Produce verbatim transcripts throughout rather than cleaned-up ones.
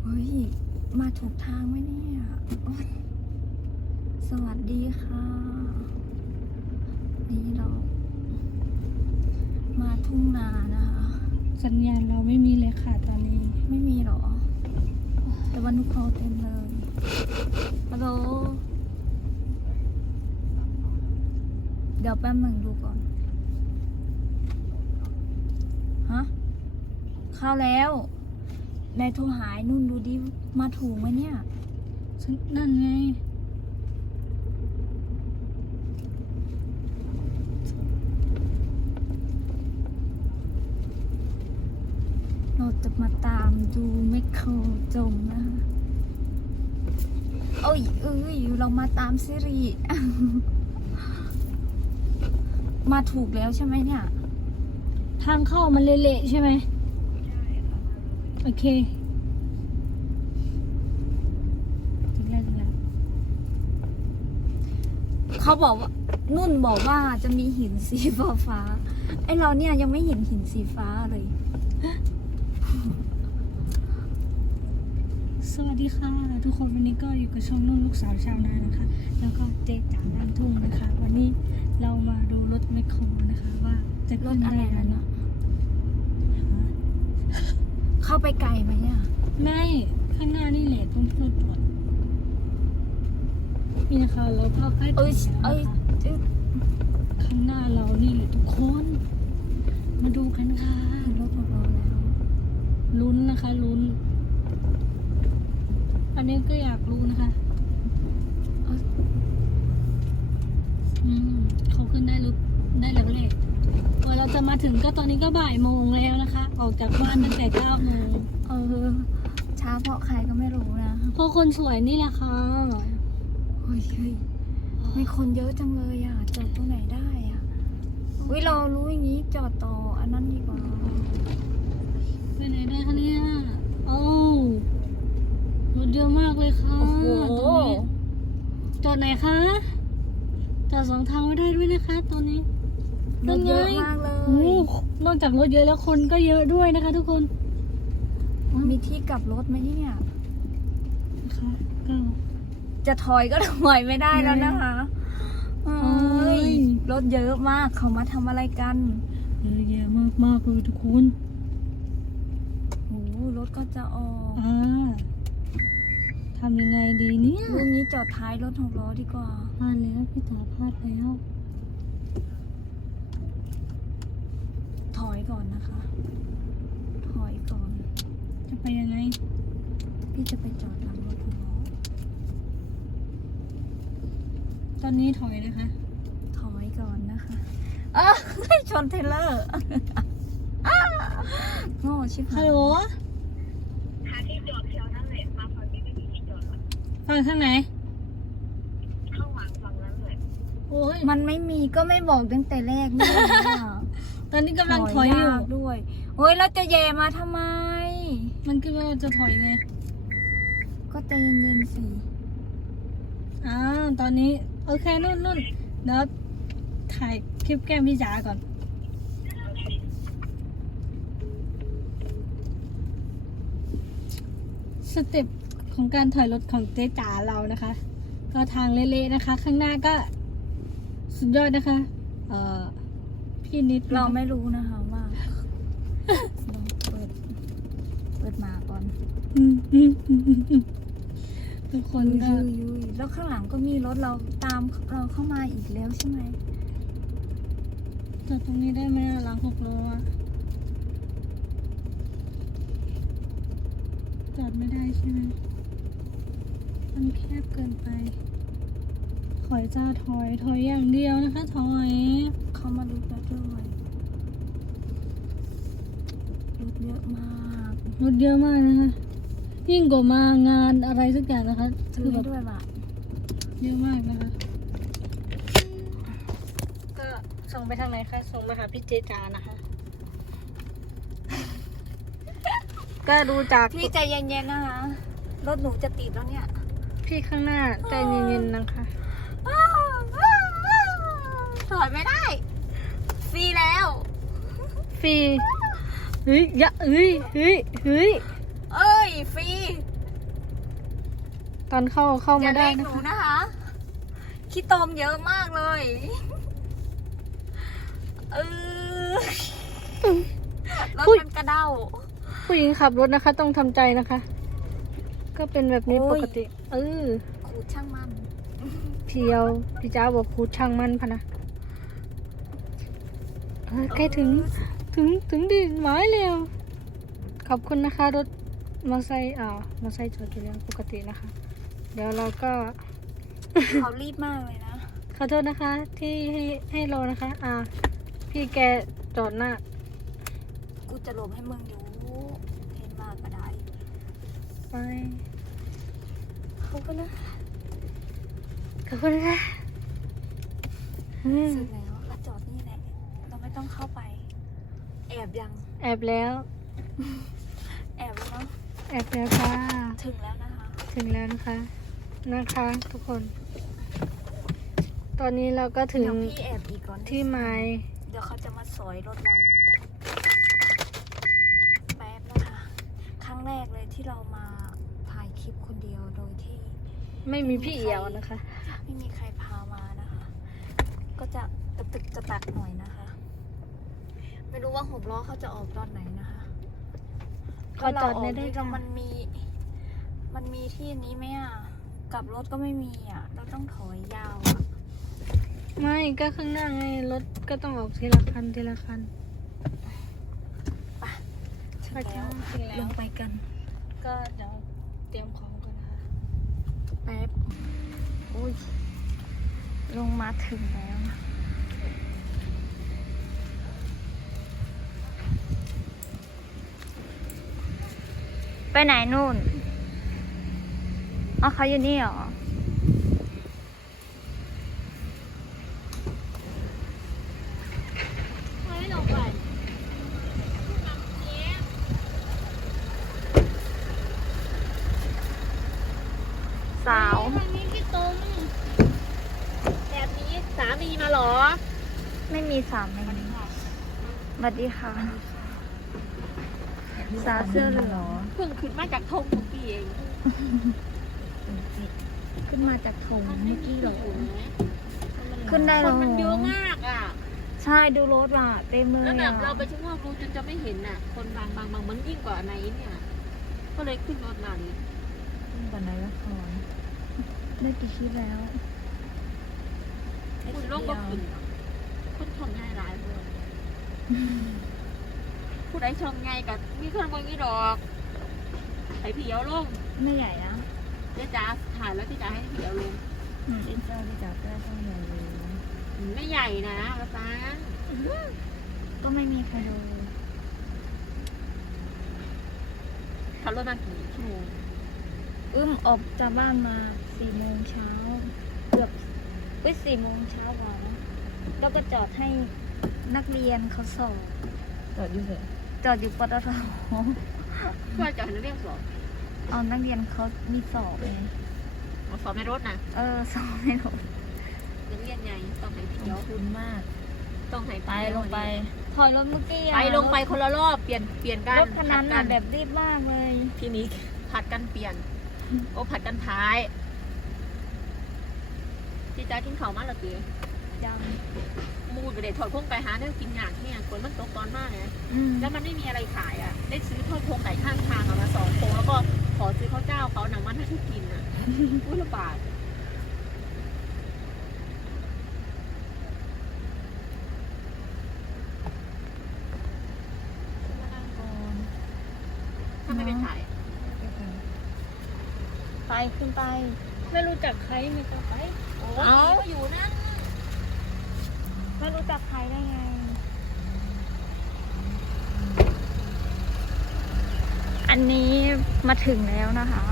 เฮ้ยมาถูกทางไหมเนี่ยสวัสดีค่ะนี่เรามาทุ่งนานะคะสัญญาณเราไม่มีเลยค่ะตอนนี้ไม่มีหรอแต่วันทุกเขาเต็มเลยฮัลโหลเดี๋ยวแป๊บหนึ่งดูก่อนฮะเข้าแล้วนายโทรหายนุ่นดูดิมาถูกไหมเนี่ยนั่นไงเราจะมาตามดูแมคโครจมนะคะโอ้ยเอ้ยเรามาตามซิริมาถูกแล้วใช่ไหมเนี่ยทางเข้ามันเละๆใช่ไหมโอเคถึงแล้วถึงแล้วเขาบอกว่านุ่นบอกว่าจะมีหินสีฟ้าฟ้าไอเราเนี่ยยังไม่เห็นหินสีฟ้าเลยสวัสดีค่ะทุกคนวันนี้ก็อยู่กับช่องนุ่นลูกสาวชาวนานะคะแล้วก็เจ๊จ๋าบ้านทุ่งนะคะวันนี้เรามาดูรถแมคโครนะคะว่าจะขึ้นได้ไหมเนาะเข้าไปไกลไหมอ่ะไม่ข้างหน้านี่แหละต้องพูดก่อนนี่นะคะเราก็ใกล้ถึงแล้วนะคะข้างหน้าเรานี่แหละทุกคนมาดูกันค่ะรถของเราแล้วลุ้นนะคะลุ้นอันนี้ก็อยากรู้นะคะอืมเขาขึ้นได้หรือได้แล้วเลยพอเราจะมาถึงก็ตอนนี้ก็บ่ายโมงแล้วนะคะออกจากบ้านตั้งแต่เก้าโมงเออช้าเพราะใครก็ไม่รู้นะเพราะคนสวยนี่แหละค่ะเฮ้ยเฮ้ยมีคนเยอะจังเลยอ่ะจอดตรงไหนได้อ่ะวิเรารู้อย่างนี้จอดต่ออันนั้นดีกว่าไปไหนได้คะเนี่ยโอ้รถเยอะมากเลยค่ะโอ้โหจอดไหนคะจอดสองทางไม่ได้ด้วยนะคะตอนนี้รถเยอะมากเลยนอกจากรถเยอะแล้วคนก็เยอะด้วยนะคะทุกคนมีที่กลับรถไหมเนี่ยค่ะก็จะถอยก็ถอยไม่ได้แล้วนะคะเฮ้ยรถเยอะมากเขามาทำอะไรกันเยอะแยะมากมากเลยทุกคนโอ้รถก็จะออกอ่าทำยังไงดีเนี่ยเรื่องนี้จอดท้ายรถหกล้อดีกว่าพลาดแล้วพี่จ๋าพลาดแล้วถอยก่อนนะคะถอยก่อนจะไปยังไงพี่จะไปจอดหลังรถหกล้อตอนนี้ถอยนะคะถอยก่อนนะคะเออชนเทเลอร์โง่ชิบหายฮัลโหลหาที่จอดแถวนั้นเลยมาฝั่งนี้ไม่มีที่จอดหรอกฝั่งทางไหนข้างหลังฝั่งนั้นเลยโอ้ยมันไม่มีก็ไม่บอกตั้งแต่แรกนี่ตอนนี้กำลังถอยอยู่ด้วยโอ้ยเราจะแย่มาทำไมมันคือว่าจะถอยไงก็ใจเย็นๆสิอ้าวตอนนี้โอเคนุ่นนุ่นเดี๋ยวถ่ายคลิปแก้มพี่จ๋าก่อนสเต็ปของการถอยรถของเจ๊จ๋าเรานะคะก็ทางเละๆนะคะข้างหน้าก็สุดยอดนะคะเอ่อพี่นิดเราไม่รู้นะคะว่าลองเปิดเปิดมาก่อนทุกคนก็ยุยแล้วข้างหลังก็มีรถเราตามเราเข้ามาอีกแล้วใช่ไหมจอดตรงนี้ได้ไหมหลังหกล้อจอดไม่ได้ใช่ไหมมันแคบเกินไปถอยจ้าถอยถอยอย่างเดียวนะคะถอยเข้ามาดูแล้วด้วยรถเยอะมากรถเยอะมากนะคะยิ่งกว่ามางานอะไรสักอย่างนะคะคือแบบด้วยว่ะเยอะมากนะคะก็ส่งไปทางไหนคะส่งมาหาพี่เจจานะคะก็ดูจากพี่ใจเย็นๆนะคะรถหนูจะติดแล้วเนี่ยพี่ข้างหน้าใจเย็นๆนะคะถอยไม่ได้ฟรีแล้วฟรีเฮ้ยยะเฮ้ยเฮ้ยเฮ้ยเอ้ยฟรีตอนเข้าเข้าอย่ามาได้เรียกนะหนูคะนะคะขี้ตมเยอะมากเลยเออรถมันกระเด้าผู้หญิงขับรถนะคะ ต้องทำใจนะคะ ก็เป็นแบบนี้โอ้ปยกติ เออขูดช่างมันเพียวพี่จ้าบอกครูช่างมันพะนะเออใกล้ถึงถึงถึงดินหมายแล้วขอบคุณนะคะ รถมอไซค์อ่ามอไซค์จอดอยู่แล้วปกตินะคะ เดี๋ยวเราก็เขารีบมากเลยนะขอโทษนะคะ ที่ให้ให้รอนะคะ อ่า พี่แกจอดหน้ากูจะหลบให้มึงอยู่เห็นมากก็ได้ไปเขาก็นะขอบคุณนะคะอืมเสร็จแล้วแล้วจอดนี่แหละ เราไม่ต้องเข้าไป แอบยังแอบแล้วแอบแล้วเนาะแอบแล้วค่ะถึงแล้วนะคะถึงแล้วนะคะ นะคะ ทุกคน ตอนนี้เราก็ถึงเดี๋ยวพี่แอบอีกก่อนที่หมายเดี๋ยวเขาจะมาสอยรถเรา แป๊บนะคะ ครั้งแรกเลยที่เรามาถ่ายคลิปคนเดียวโดยที่ไม่มีพี่เอียวนะคะไม่มีใครพามานะคะ ก็จะกระตึกกระตักหน่อยนะคะ ไม่รู้ว่าหกล้อเขาจะออกตอนไหนนะคะเขาจอดในได้เรามันมี มันมีที่นี้ไหมอ่ะ กลับรถก็ไม่มีอ่ะ เราต้องถอยยาวอ่ะไม่ก็ข้างหน้าไงรถก็ต้องออกทีละคันทีละคันถึงไปแล้วถึงแล้วลงไปกันก็เดี๋ยวเตรียมของก่อนนะคะแป๊บ อุ้ย ลงมาถึงแล้วนะไปไหนนู่นอ๋อเขาอยู่นี่เหรอไม่ลงไปสาวทางนี้พี่ตรงแบบนี้สามีมาหรอไม่มีสามในนี้สวัสดีค่ะ สาวเสื้อเหลืองเพิ่งขึ้นมาจากทงของพี่เองขึ้นมาจากถงเมื่อกี้เหรอ ขึ้นได้คแล้วนเหรมันเยออะมากอ่ะใช่ดูรถว่ะเต็มเลยแล้วแบบอ่ะเราไปชะโงกดูจนจะไม่เห็นน่ะ คนบางบางบางมันยิ่งกว่าในเนี่ย ก็เลยขึ้นรถมาเลยก่อนไหนละครได้กี่คลิปแล้วคุณลงก็ขึ้นคนชมง่ายหลายเลยผู้ใดชมง่ายกับมีคนบางยี่ดอกไอ้ผีเอาลงไม่ใหญ่นะเจ๊จ๋าถ่ายแล้วเจ๊จ๋าให้ผีเอาลงเอ็นเจ้าที่จับได้ต้องใหญ่เลยไม่ใหญ่นะกระซังก็ไม่มีใครดูขับรถมากี่ชั่วโมงอึ้มออกจากบ้านมาสี่โมงเช้าเกือบอุ้ยสี่โมงเช้ากว่านะแล้วก็จอดให้นักเรียนเขาสอบจอดอยู่เถอะจอดอยู่ปตทเพื่อจะให้นักเรียนสอบเอานักเรียนเขามีสอบไงเอาสอบในรถนะเออสอบไม่รู้นักเรียนใหญ่ต้องให้ขผีอบเอาคุณมากต้องให้ไปลงไปถอยรถเมื่อกี้อะไปลงไปคนละรอบเปลี่ยนเปลี่ยนกันรถคันนั้นผัน่ะดกัแบบรีบมากเลยพี่นิกผัดกันเปลี่ยน โอ้ผัดกันท้ายจีจ้ากินข้าวมาแล้วตียังมูดไปเด็ดถอดพงไปหาเนื้อกินหยาดเนี่ยฝนมันตกตอนมากเลยอืมแล้วมันไม่มีอะไรขายอ่ะ ได้ซื้อทอดพงไก่ข้างทางเอามาสองพงแล้วก็ขอซื้อข้าวเจ้าเขาหนังมันให้กินอ่ะ อุ้ยละบาทถ้าไม่ไปถ่ายไปขึ้นไปไม่รู้จักใครไม่ก็ไปโอ้ยเอ้าก็อยู่นั่นไม่รู้จักใครได้ไง อันนี้มาถึงแล้วนะคะ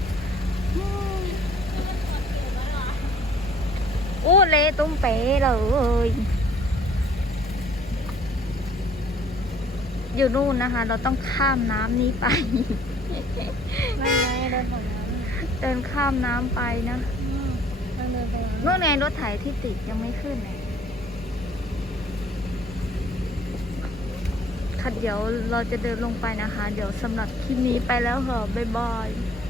อู้เละตุ้มเป๋เลย อยู่นู่นนะคะ เราต้องข้ามน้ำนี้ไปไม่ไงเดินผ่านน้เดินข้ามน้ำไปนะำต้องเดินไปเมื่อไงรถไถที่ติดยังไม่ขึ้นเลยค่ะเดี๋ยวเราจะเดินลงไปนะคะ เดี๋ยวสำหรับคลิปนี้ไปแล้วเหรอบ๊ายบาย